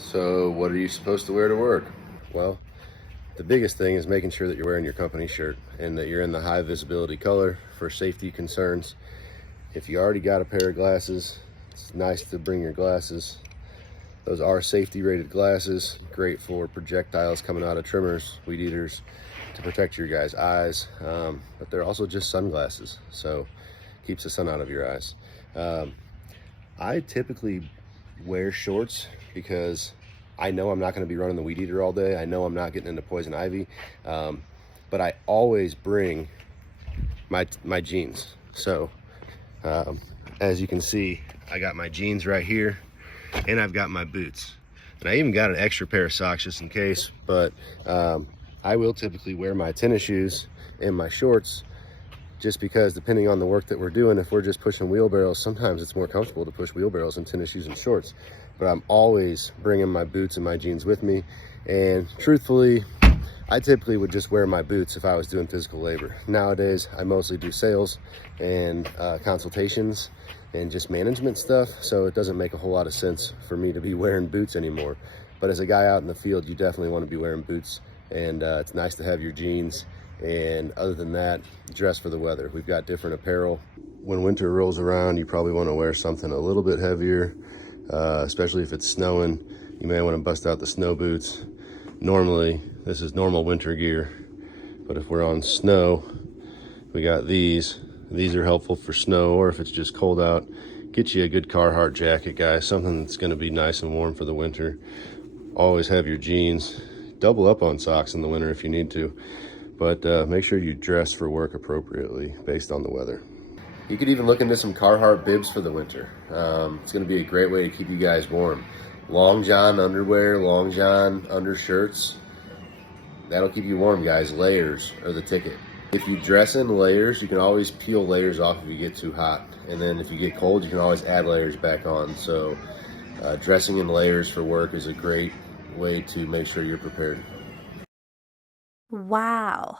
So what are you supposed to wear to work? Well, the biggest thing is making sure that you're wearing your company shirt and that you're in the high visibility color for safety concerns. If you already got a pair of glasses, it's nice to bring your glasses. Those are safety rated glasses, great for projectiles coming out of trimmers, weed eaters, to protect your guys' eyes. But they're also just sunglasses, so keeps the sun out of your eyes. I typically wear shorts because I know I'm not going to be running the weed eater all day. I know I'm not getting into poison ivy, but I always bring my jeans. So as you can see, I got my jeans right here, and I've got my boots, and I even got an extra pair of socks just in case. But I will typically wear my tennis shoes and my shorts, just because depending on the work that we're doing, if we're just pushing wheelbarrows, sometimes it's more comfortable to push wheelbarrows in tennis shoes and shorts. But I'm always bringing my boots and my jeans with me. And truthfully, I typically would just wear my boots if I was doing physical labor. Nowadays, I mostly do sales and consultations and just management stuff, so it doesn't make a whole lot of sense for me to be wearing boots anymore. But as a guy out in the field, you definitely want to be wearing boots, and it's nice to have your jeans. And other than that, dress for the weather. We've got different apparel. When winter rolls around, you probably want to wear something a little bit heavier, especially if it's snowing. You may want to bust out the snow boots. Normally, this is normal winter gear, but if we're on snow, we got these. These are helpful for snow, or if it's just cold out, get you a good Carhartt jacket, guys. Something that's going to be nice and warm for the winter. Always have your jeans. Double up on socks in the winter if you need to. But make sure you dress for work appropriately based on the weather. You could even look into some Carhartt bibs for the winter. It's going to be a great way to keep you guys warm. Long john underwear, long john undershirts. That'll keep you warm, guys. Layers are the ticket. If you dress in layers, you can always peel layers off if you get too hot. And then if you get cold, you can always add layers back on. So dressing in layers for work is a great way to make sure you're prepared. Wow.